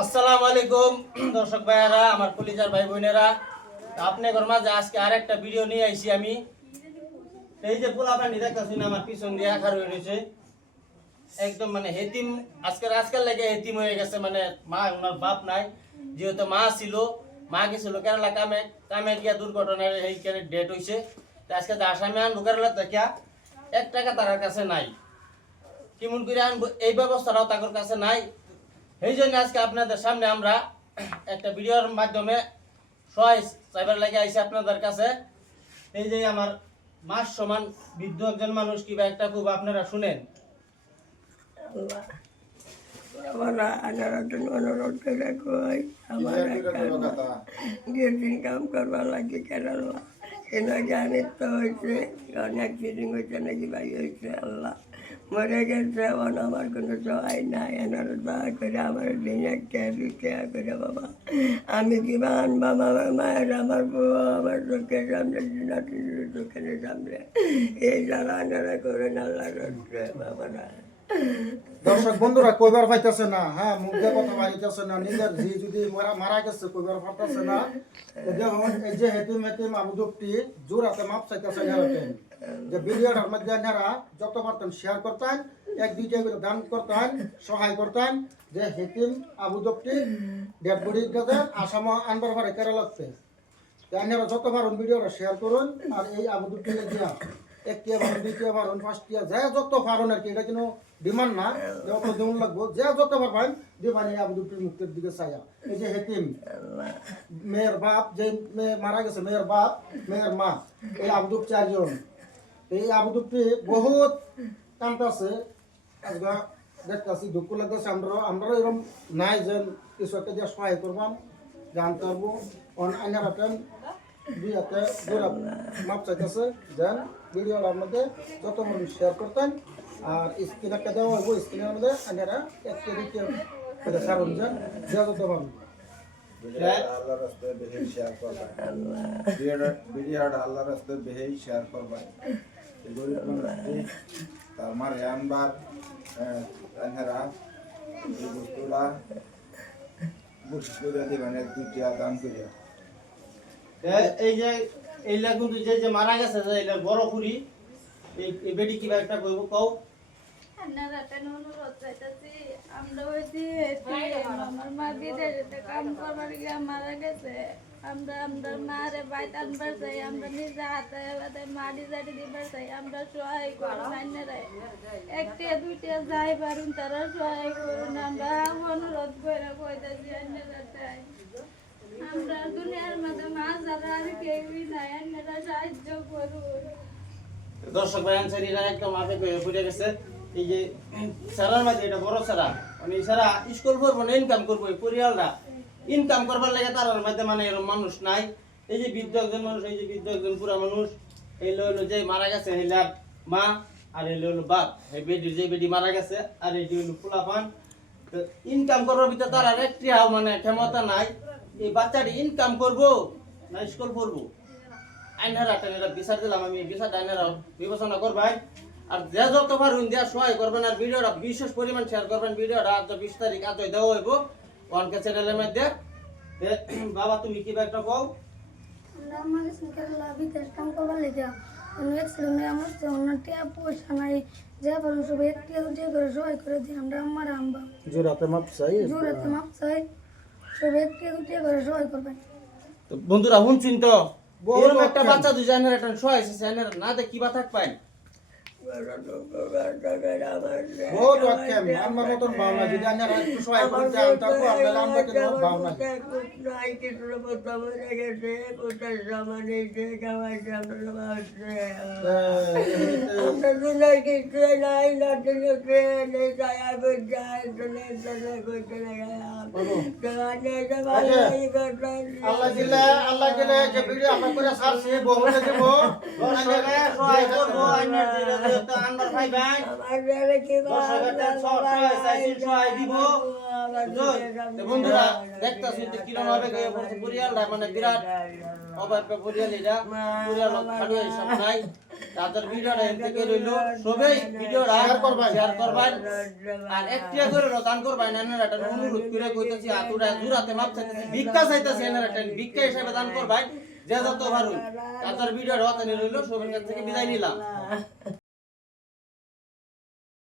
আসসালামু আলাইকুম দর্শক ভাইয়ারা, আমার কলিজার ভাই বোনেরা, আপনাদের মাঝে আজকে আরেকটা ভিডিও নিয়ে আইছি আমি। এই যে পোলাপানি দেখতেছেন আমার পিছন দিয়ে আখার হয়ে রয়েছে, একদম মানে হেতিম। আজকাল লাগে হেতিম হয়ে গেছে, মানে মা ওনার বাপ নাই। যেহেতু মা ছিল, মা গেছিল কেরালা কামে, কামে গিয়া দুর্ঘটনার এইখানে ডেট হয়েছে। আজকে যে আসামি আনবো কেরালা দেখিয়া 1 টাকা তার কাছে নাই, কেমন করে আনবো এই ব্যবস্থাটাও তাদের কাছে নাই। এই জন্য আজকে আপনাদের সামনে আমরা একটা ভিডিওর মাধ্যমে সহায় চাইবার লাগে আইসি আপনাদের কাছে। এই যে আমার মাস সমান বৃদ্ধ একজন মানুষ কিবা একটা খুব আপনারা শুনেন। কাম করবার লাগে কেরালা জানি তো হয়েছে, অনেক ফিটিং হয়েছে নাকি ভাই হয়েছে। আল্লাহ মরে গেছে, এখন আমার কোনো সহায় নাই। এনার দয়া করে আমার দিন একটা দুইটা করে বাবা আমি কিবা আনবা আমার মায়ের, আমার বউ আমার চোখের সামনে, চোখের সামনে এই যারা এনারা করেন আল্লাহ রক্ষে বাবারা। দর্শক বন্ধুরা কইবার পাইতেছে না, হ্যাঁ মুখে কথা বাড়িতেছে না, নিজের জি যদি মারা গেছে কইবার পারতেছে না। এই যে হেতিম আবুদুপটি জোর হাতে মাপ চাইতেছে হেরাতেন, যে ভিডিওটার মধ্যে নেরা যত পারতেন শেয়ার করতেন, 1-2টা করে দান করতেন, সহায় করতেন, যে হেতিম আবুদুপটি ডেড বডি আসাম আনবার পরে কেরালাতে আপনারা যত পারেন ভিডিওটা শেয়ার করুন। আর এই আবুদুপটি দিয়া 1টিয়া পারেন, 2টিয়া পারেন, 5টিয়া যে যত পারেন আর কি, এটা কোনো ডিমান্ড না, যত দেউন লাগবো, যে যত পারবেন দিবানি আবুদুপটির মুক্তির দিকে চাইয়া। এই যে হেতিম মেয়ের বাপ, যে মেয়ে মারা গেছে, মেয়ের বাপ, মেয়ের মা, এই আবুদুপ 4 জন। এই আবুদুপটি বহুত কান্তাছে, আজকে দেখতেছি দুঃখ লাগতেছে। আমরা এরকম নাই যে কিছু একটা দিয়ে সহায় করবাম, জানতে পারবো আইনারাতেন দুই হাতে জোড়া মাপ চাইতেছে, যেন ভিডিওটার মধ্যে যত মানুষ শেয়ার করতেন। আর স্ক্রিন একটা দেওয়া হইব, স্ক্রিনের মধ্যে আইনারা 1-2টা করে সারুন, যেন যে যত পারবেন আল্লাহর রাস্তায় বেশি শেয়ার করবেন, ভিডিওটা আল্লাহর রাস্তায় বেশি শেয়ার করবেন। গরিব মানুষটি তার মারে আনবার আইনারা এই বস্তুটা বুঝ করে দিবেন, 1-2টা দান করিয়া। এই যে এইলা কিন্তু যে মারা গেছে, যে এইলা বড় খুরি, এই বেটি কিবা একটা কইব কও। আমার মা বিদেশে কাম করবার গিয়ে মারা গেছে। আমরা মারে বাইত আনবার চাই, আমরা নিজে হাতে হাতে মাটি জাটি দিবার চাই। আমরা সহায় করুন, 1টা-2টা যাই পারুন তারা সহায় করুন। আমরা অনুরোধ করে কইতেছি আইনারা চাই, আমরা দুনিয়ার মধ্যে মা যারা আর কেউই নাই, আইনারা সাহায্য করুন। দর্শক ভাই আনসারিরা একদম আবেগ হয়ে পড়ে গেছে। এই যে সারার মাঝে এটা বড় সারা, মানে সারা স্কুল করবো না, ইনকাম করবো, এই পরিবাররা ইনকাম করবার লাগে তার মধ্যে মানে এরকম মানুষ নাই। এই যে বৃদ্ধ একজন মানুষ, এই যে বৃদ্ধ একজন পুরা মানুষ, এই হলো যে মারা গেছে হেলার মা, আর এই হলো বাপ, এই বেটি যে বেটি মারা গেছে, আর এই হলো পোলাপান। তো ইনকাম করবার ভিতরে তার আর একটি মানে ক্ষমতা নাই। এই বাচ্চাটি ইনকাম করবো না স্কুল পড়বো, আইনারা টেনেরা বিচার দিলাম আমি, বিচার আইনারা বিবেচনা করবাই। আর যে যত পারুন দেওয়া সহায় করবেন, আর ভিডিওটা বিশেষ পরিমাণ শেয়ার করবেন। ভিডিওটা আজ 20 তারিখ আজ দেওয়া হইব ওয়ানকে চ্যানেলের মধ্যে। বাবা তুমি কি একটা কও? আমরা আমাকে কেরালা বিদেশ কাম করবার লেগে অনেক ছেলে আমার তো অনেক পয়সা নাই, যে পারুন সব 1-2টা করে সহায় করে দিই। আমরা আমার আনবা জোড়াতে মাপ চাই, জোড়াতে মাপ চাই, সব 1-2টা করে সহায় করবেন। তো বন্ধুরা শুনছেন তো, এরকম একটা বাচ্চা দুই জানের একটা সহায় আছে, জানের না দেখ কিবা থাক পায়। বহুত অক্ষম আমার মতন ভাবনা, যদি আইনারা একটু সহায় করতে আনতাম আপনারা আমরা কেন ভাবনা। আল্লাহ দিলে যে ভিডিও আমরা করে ছাড়ছি বহুতে দেব, সহায় করবো আইনার আনবার ভাই ভাই, 10,000 টাকা সহায় দিব। বুঝছো? তো বন্ধুরা দেখতাছি যে কিরম ভাবে গিয়ে পড়ছে পরিয়ালটা মানে বিরাট অভাবটা পরিয়াল এটা পরিয়াল খাড়ু হিসাব নাই তাদের ভিডিওটা এর থেকে রইলো সবাই ভিডিওটা শেয়ার করবেন আর একটা করে দান করবেন এনারা একটা অনুরোধ করে কইতাছি আতুরা জুরাতে মাপ চাইতেছি ভিক্ষা চাইতেছি এনারা একটা ভিক্ষা হিসেবে দান করবেন যে যত পারুন তাদের ভিডিওটা রইলো সবার কাছ থেকে বিদায় নিলাম